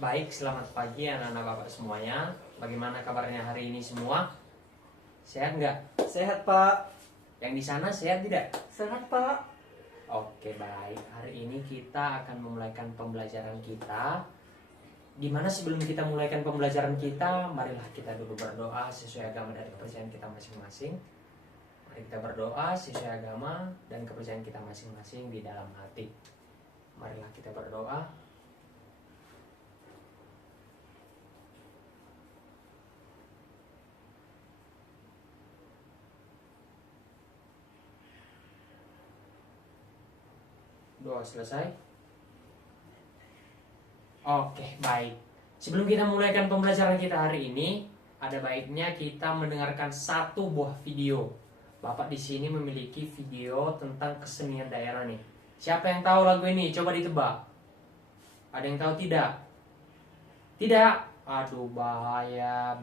Baik, selamat pagi anak-anak bapak semuanya. Bagaimana kabarnya hari ini semua? Sehat nggak? Sehat, Pak. Yang di sana sehat tidak? Sehat, Pak. Oke, baik. Hari ini kita akan memulaikan pembelajaran kita. Dimana sebelum kita mulaikan pembelajaran kita, marilah kita dulu berdoa sesuai agama dan kepercayaan kita masing-masing. Mari kita berdoa sesuai agama dan kepercayaan kita masing-masing di dalam hati. Marilah kita berdoa. Doa selesai. Oke, baik. Sebelum kita mulaikan pembelajaran kita hari ini, ada baiknya kita mendengarkan satu buah video. Bapak di sini memiliki video tentang kesenian daerah nih. Siapa yang tahu lagu ini? Coba ditebak. Ada yang tahu tidak? Tidak. Aduh, bahaya.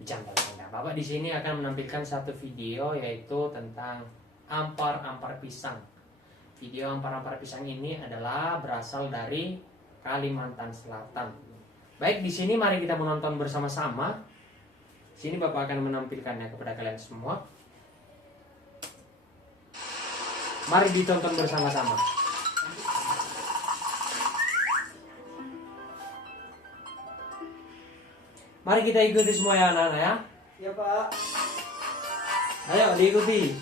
Bercanda. Bapak di sini akan menampilkan satu video yaitu tentang ampar-ampar pisang. Video ampar-ampar pisang ini adalah berasal dari Kalimantan Selatan. Baik, di sini mari kita menonton bersama-sama. Sini Bapak akan menampilkannya kepada kalian semua. Mari ditonton bersama-sama. Mari kita ikuti semua ya anak-anak ya. Ya, Pak. Ayo diikuti.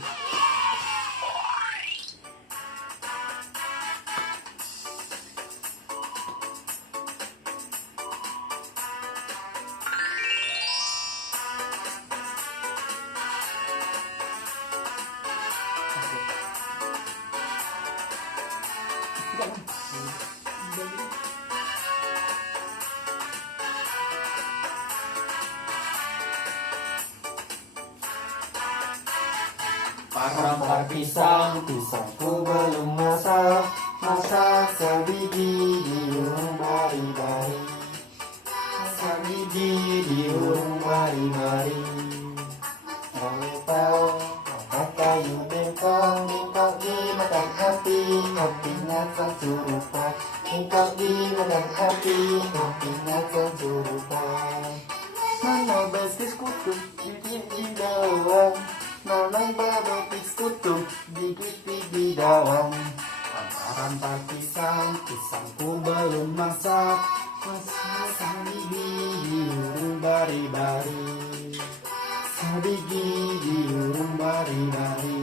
Ampar pisang, pisangku belum masak. Masak sebiji di urung bari-bari. Masak biji di urung bari-bari. Mau angkat kayu bengkok, bengkok dimakan api, apinya tersurupan. Bengkok dimakan api, apinya tersurupan. Mana basis kutu, gigit di daun. Nanang baba piskutu, gigit di daun. Ampar-ampar pisang, pisangku belum masak. Masak gigi di urung bari-bari. Sabigi di urung bari-bari.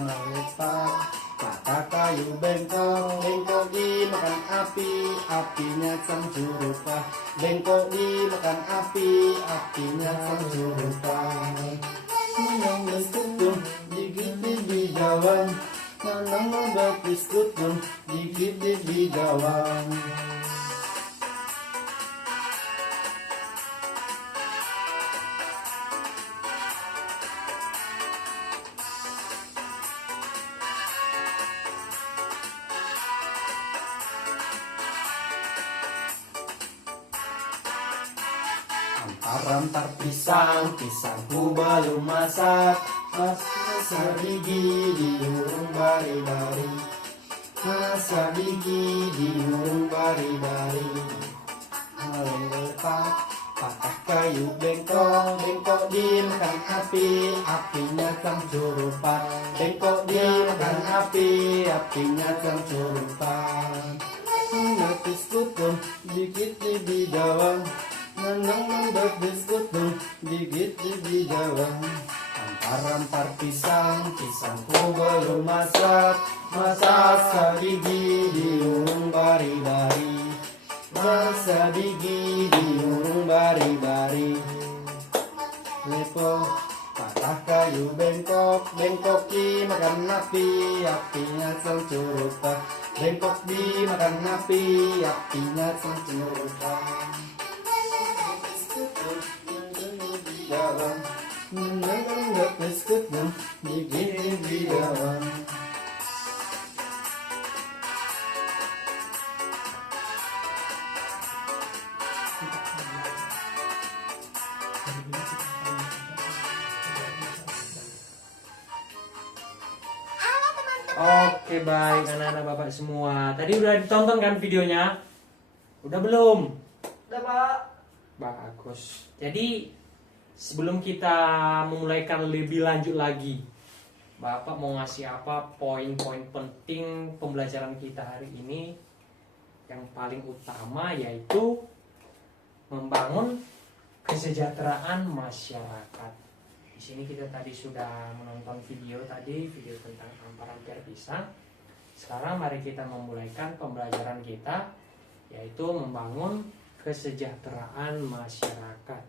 Lepak patah kayu bengkok, bengkok dimakan api, apinya cangcurupa. Bengkok dimakan api, apinya cangcurupa. Nanang beskutung, gigit di daun. Nanang bapis kutung, gigit di daun. Ampar-ampar pisang, pisangku belum masak. Masak gigi di urung bari-bari. Masak gigi di urung bari-bari. Lepak patah kayu bengkok, bengkok dimakan api, apinya cangcurupan. Bengkok dimakan api, apinya cangcurupan. Napis kutung, gigit di daun. Nanang bapis kutung, gigit di daun. Ampar-ampar pisang, pisangku belum masak. Masak sabigi di urung bari-bari. Masak gigi di urung bari-bari. Lepo patah kayu bengkok, bengkok dimakan api, apinya cangcurupan. Bengkok dimakan api, apinya cangcurupan. Daun, nanang bapis kutung, gigit di daun. Oke, baik anak-anak bapak semua. Tadi udah ditonton kan videonya? Udah belum? Udah Pak. Bagus. Jadi sebelum kita memulaikan lebih lanjut lagi, Bapak mau ngasih apa poin-poin penting pembelajaran kita hari ini? Yang paling utama yaitu membangun kesejahteraan masyarakat. Di sini kita tadi sudah menonton video tentang ampar-ampar pisang. Sekarang mari kita memulaikan pembelajaran kita, yaitu membangun kesejahteraan masyarakat.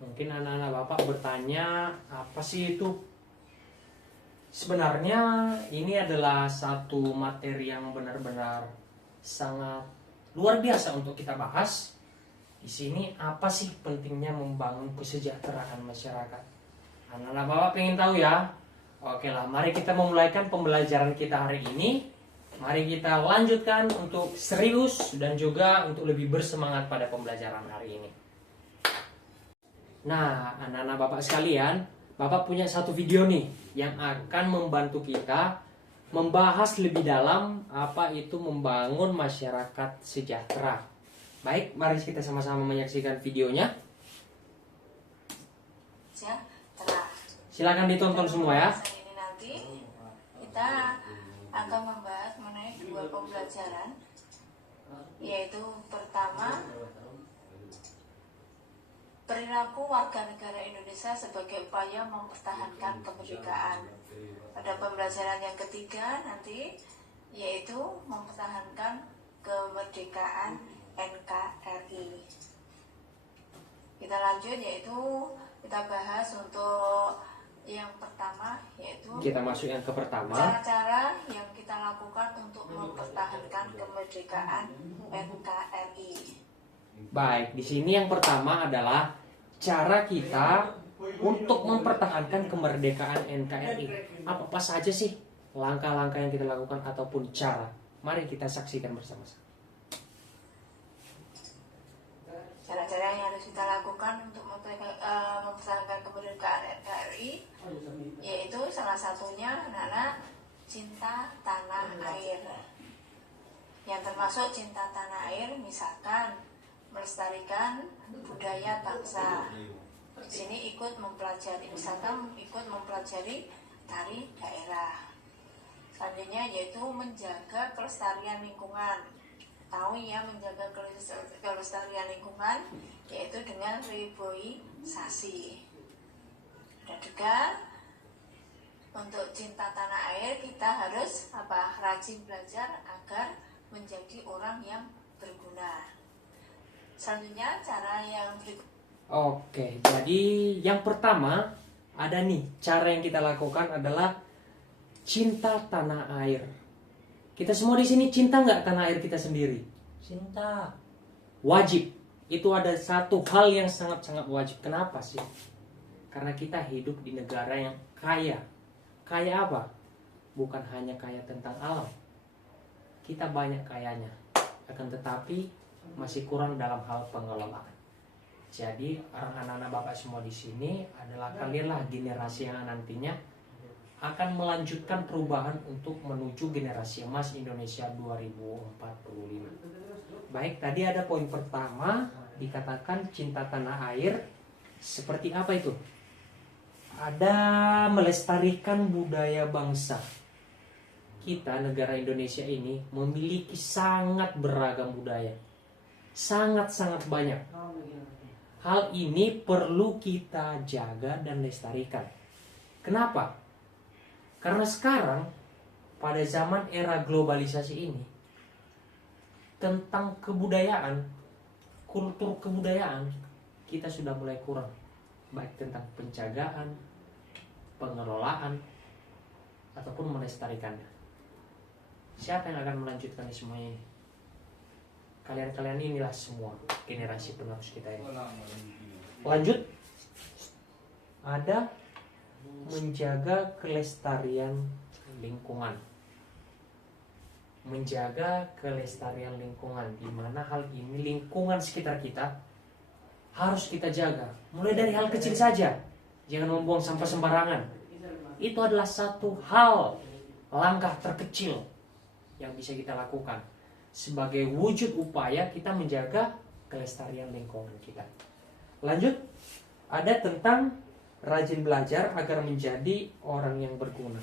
Mungkin anak-anak Bapak bertanya, apa sih itu? Sebenarnya ini adalah satu materi yang benar-benar sangat luar biasa untuk kita bahas. Di sini apa sih pentingnya membangun kesejahteraan masyarakat? Anak-anak Bapak pengen tahu ya? Oke lah, mari kita memulaikan pembelajaran kita hari ini. Mari kita lanjutkan untuk serius dan juga untuk lebih bersemangat pada pembelajaran hari ini. Nah, anak-anak Bapak sekalian, Bapak punya satu video nih yang akan membantu kita membahas lebih dalam apa itu membangun masyarakat sejahtera. Baik, mari kita sama-sama menyaksikan videonya. Silakan ditonton semua ya. Ini nanti kita akan membahas mengenai dua pembelajaran, yaitu pertama, perilaku warga negara Indonesia sebagai upaya mempertahankan kemerdekaan. Pada pembelajaran yang ketiga nanti, yaitu mempertahankan kemerdekaan NKRI. Kita lanjut, yaitu kita bahas untuk yang pertama, yaitu kita masuk yang ke pertama. Cara-cara yang kita lakukan untuk mempertahankan kemerdekaan NKRI. Baik, di sini yang pertama adalah cara kita untuk mempertahankan kemerdekaan NKRI. Apa saja sih langkah-langkah yang kita lakukan ataupun cara? Mari kita saksikan bersama-sama. Cara-cara yang harus kita lakukan untuk mempertahankan kemerdekaan NKRI, yaitu salah satunya adalah cinta tanah air. Yang termasuk cinta tanah air, misalkan melestarikan budaya bangsa. Di sini ikut mempelajari, misalkan ikut mempelajari tari daerah. Selanjutnya yaitu menjaga kelestarian lingkungan. Tahu ya, menjaga kelestarian lingkungan yaitu dengan reboisasi. Dan juga untuk cinta tanah air kita harus rajin belajar agar menjadi orang yang berguna. Selanjutnya cara yang berikut. Oke, jadi yang pertama ada nih cara yang kita lakukan adalah cinta tanah air. Kita semua di sini cinta nggak tanah air kita sendiri? Cinta. Wajib. Itu ada satu hal yang sangat-sangat wajib. Kenapa sih? Karena kita hidup di negara yang kaya. Kaya apa? Bukan hanya kaya tentang alam. Kita banyak kayanya. Akan tetapi masih kurang dalam hal pengelolaan. Jadi anak-anak Bapak semua di sini adalah kalianlah generasi yang nantinya akan melanjutkan perubahan untuk menuju generasi emas Indonesia 2045. Baik, tadi ada poin pertama dikatakan cinta tanah air. Seperti apa itu? Ada melestarikan budaya bangsa. Kita negara Indonesia ini memiliki sangat beragam budaya. Sangat-sangat banyak. Hal ini perlu kita jaga dan lestarikan. Kenapa? Karena sekarang pada zaman era globalisasi ini tentang kebudayaan, kultur kebudayaan kita sudah mulai kurang, baik tentang penjagaan, pengelolaan ataupun melestarikannya. Siapa yang akan melanjutkan semua ini? Kalian-kalian inilah semua generasi penerus kita ini. Lanjut. Ada menjaga kelestarian lingkungan. Menjaga kelestarian lingkungan, di mana hal ini lingkungan sekitar kita harus kita jaga. Mulai dari hal kecil saja. Jangan membuang sampah sembarangan. Itu adalah satu hal, langkah terkecil yang bisa kita lakukan. sebagai wujud upaya kita menjaga kelestarian lingkungan kita. Lanjut, ada tentang rajin belajar agar menjadi orang yang berguna.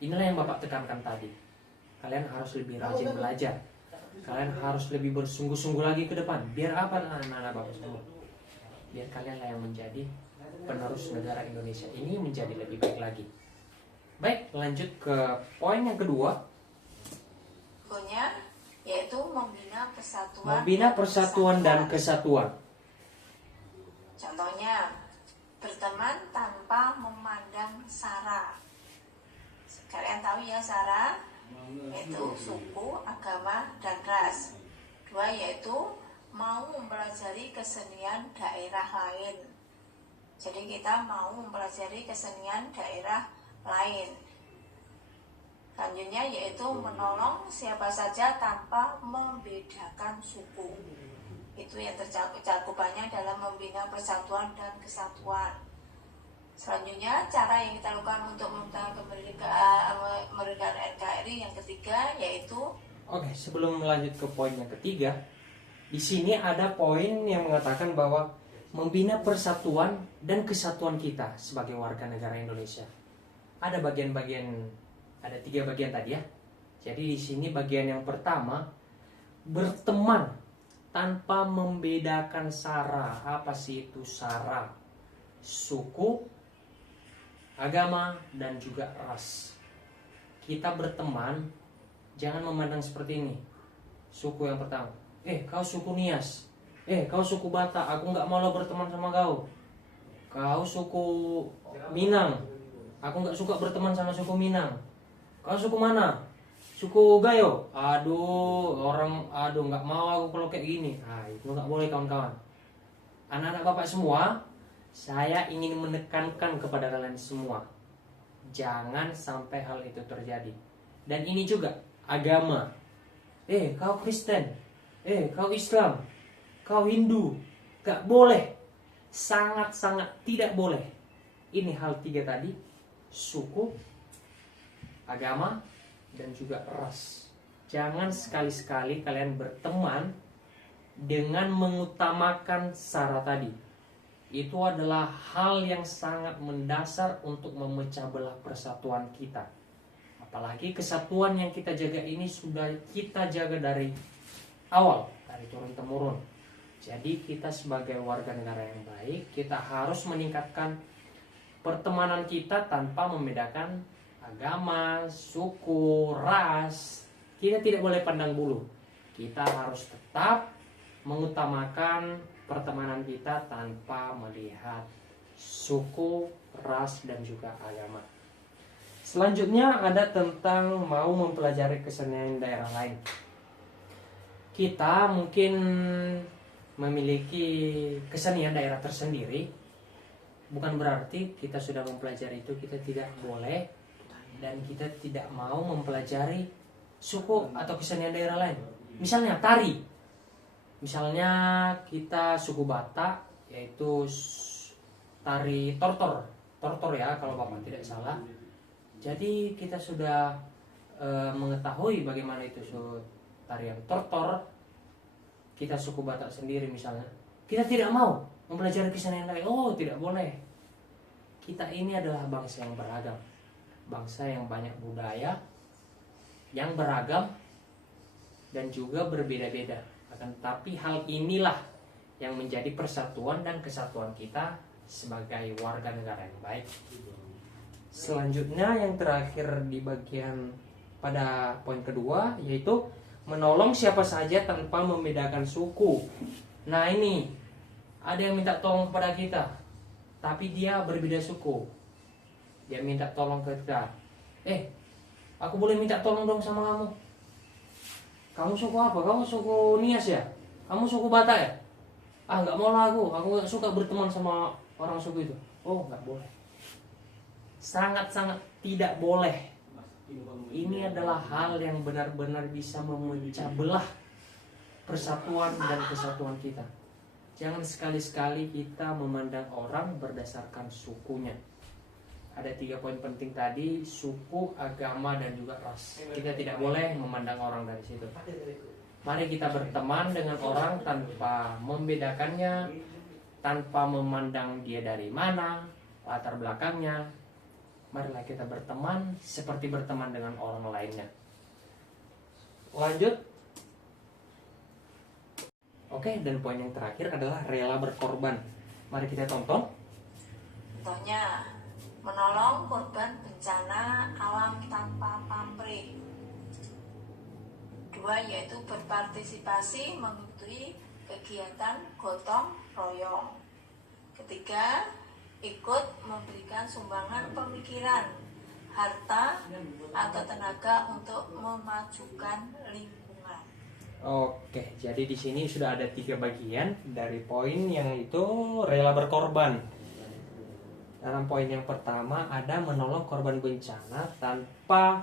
Inilah yang Bapak tekankan tadi. Kalian harus lebih rajin belajar. Kalian harus lebih bersungguh-sungguh lagi ke depan. Biar apa anak-anak Bapak semua? Biar kalian lah yang menjadi penerus negara Indonesia ini menjadi lebih baik lagi. Baik, lanjut ke poin yang kedua. Berikutnya yaitu membina persatuan. Membina persatuan dan kesatuan. Contohnya, berteman tanpa memandang sara. Kalian tahu ya sara, yaitu suku, agama, dan ras. Dua yaitu mau mempelajari kesenian daerah lain. Jadi kita mau mempelajari kesenian daerah lain. Selanjutnya yaitu menolong siapa saja tanpa membedakan suku. Itu yang cakupannya dalam membina persatuan dan kesatuan. Selanjutnya cara yang kita lakukan untuk mempertahankan kemerdekaan NKRI yang ketiga yaitu. Oke, sebelum melanjut ke poin yang ketiga, di sini ada poin yang mengatakan bahwa membina persatuan dan kesatuan kita sebagai warga negara Indonesia. Ada ada 3 bagian tadi ya. Jadi di sini bagian yang pertama, berteman tanpa membedakan sara. Apa sih itu sara? Suku, agama, dan juga ras. Kita berteman, jangan memandang seperti ini. Suku yang pertama, kau suku Nias, kau suku Batak, aku nggak mau lo berteman sama kau. Kau suku Minang, aku nggak suka berteman sama suku Minang. Kau suku mana? Suku Gayo. Nggak mau aku kalau kayak gini. Itu nggak boleh kawan-kawan. Anak-anak Bapak semua, saya ingin menekankan kepada kalian semua, jangan sampai hal itu terjadi. Dan ini juga agama. Kau Kristen, kau Islam, kau Hindu, gak boleh. Sangat-sangat tidak boleh. Ini hal 3 tadi, suku, agama, dan juga ras. Jangan sekali-sekali kalian berteman dengan mengutamakan sara tadi. Itu adalah hal yang sangat mendasar untuk memecah belah persatuan kita. Apalagi kesatuan yang kita jaga ini sudah kita jaga dari awal, dari turun-temurun. Jadi kita sebagai warga negara yang baik, kita harus meningkatkan pertemanan kita tanpa membedakan agama, suku, ras. Kita tidak boleh pandang bulu. Kita harus tetap mengutamakan pertemanan kita tanpa melihat suku, ras, dan juga agama. Selanjutnya ada tentang mau mempelajari kesenian daerah lain. Kita mungkin memiliki kesenian daerah tersendiri. Bukan berarti kita sudah mempelajari itu kita tidak boleh dan kita tidak mau mempelajari suku atau kesenian daerah lain. Misalnya tari. Misalnya kita suku Batak, yaitu tari tortor ya kalau Bapak tidak salah. Jadi kita sudah mengetahui bagaimana itu tarian tortor. Kita suku Batak sendiri misalnya, kita tidak mau mempelajari kesenian lain. Tidak boleh. Kita ini adalah bangsa yang beragam, bangsa yang banyak budaya, yang beragam dan juga berbeda-beda. Tapi hal inilah yang menjadi persatuan dan kesatuan kita sebagai warga negara yang baik. Selanjutnya yang terakhir di bagian pada poin kedua yaitu menolong siapa saja tanpa membedakan suku. Nah ini ada yang minta tolong kepada kita, tapi dia berbeda suku. Dia minta tolong ke kita. Aku boleh minta tolong dong sama kamu? Kamu suku apa? Kamu suku Nias ya? Kamu suku Batak ya? Nggak mau lah aku nggak suka berteman sama orang suku itu. Nggak boleh. Sangat-sangat tidak boleh. Ini adalah hal yang benar-benar bisa memecah belah persatuan dan kesatuan kita. Jangan sekali-sekali kita memandang orang berdasarkan sukunya. Ada 3 poin penting tadi, suku, agama, dan juga ras. Kita tidak boleh memandang orang dari situ. Mari kita berteman dengan orang tanpa membedakannya, tanpa memandang dia dari mana, latar belakangnya. Marilah kita berteman seperti berteman dengan orang lainnya. Lanjut. Oke, dan poin yang terakhir adalah rela berkorban. Mari kita tonton. Contohnya, menolong korban bencana alam tanpa pamrih. 2 yaitu berpartisipasi mengikuti kegiatan gotong royong. 3, ikut memberikan sumbangan pemikiran, harta, atau tenaga untuk memajukan lingkungan. Oke, jadi di sini sudah ada 3 bagian dari poin yang itu rela berkorban. Dalam poin yang pertama ada menolong korban bencana tanpa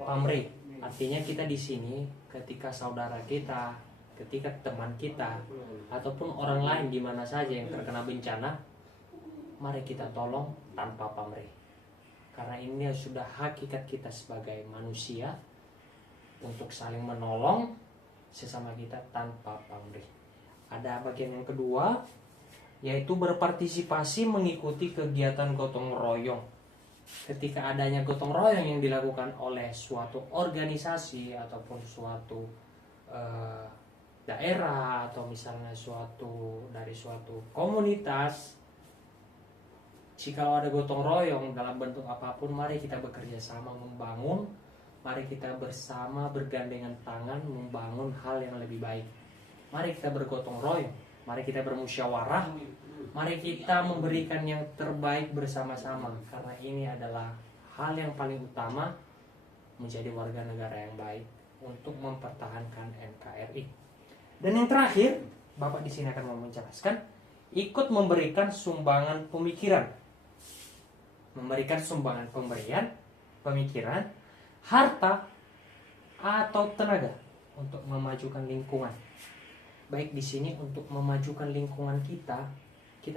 pamrih. Artinya kita di sini ketika saudara kita, ketika teman kita, ataupun orang lain di mana saja yang terkena bencana, mari kita tolong tanpa pamrih. Karena ini sudah hakikat kita sebagai manusia untuk saling menolong sesama kita tanpa pamrih. Ada bagian yang kedua, yaitu berpartisipasi mengikuti kegiatan gotong royong. Ketika adanya gotong royong yang dilakukan oleh suatu organisasi ataupun suatu daerah atau misalnya dari suatu komunitas, jika ada gotong royong dalam bentuk apapun, mari kita bekerja sama membangun, mari kita bersama bergandengan tangan membangun hal yang lebih baik. Mari kita bergotong royong, mari kita bermusyawarah, mari kita memberikan yang terbaik bersama-sama. Karena ini adalah hal yang paling utama menjadi warga negara yang baik untuk mempertahankan NKRI. Dan yang terakhir, Bapak di sini akan mau menjelaskan, ikut memberikan sumbangan pemikiran. Memberikan sumbangan pemikiran, harta, atau tenaga untuk memajukan lingkungan. Baik di sini untuk memajukan lingkungan kita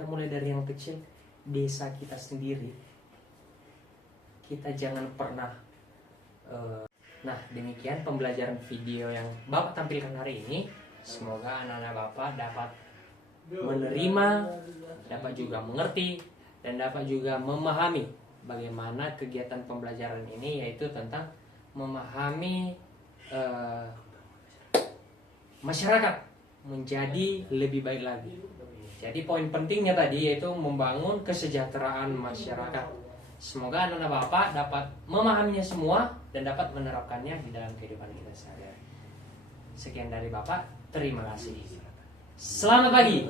mulai dari yang kecil, desa kita sendiri. Kita jangan pernah Nah, demikian pembelajaran video yang Bapak tampilkan hari ini. Semoga anak-anak Bapak dapat menerima, dapat juga mengerti, dan dapat juga memahami bagaimana kegiatan pembelajaran ini, yaitu tentang memahami masyarakat menjadi lebih baik lagi. Jadi poin pentingnya tadi yaitu membangun kesejahteraan masyarakat. Semoga anak-anak Bapak dapat memahaminya semua dan dapat menerapkannya di dalam kehidupan kita sehari-hari. Sekian dari Bapak, terima kasih. Selamat pagi.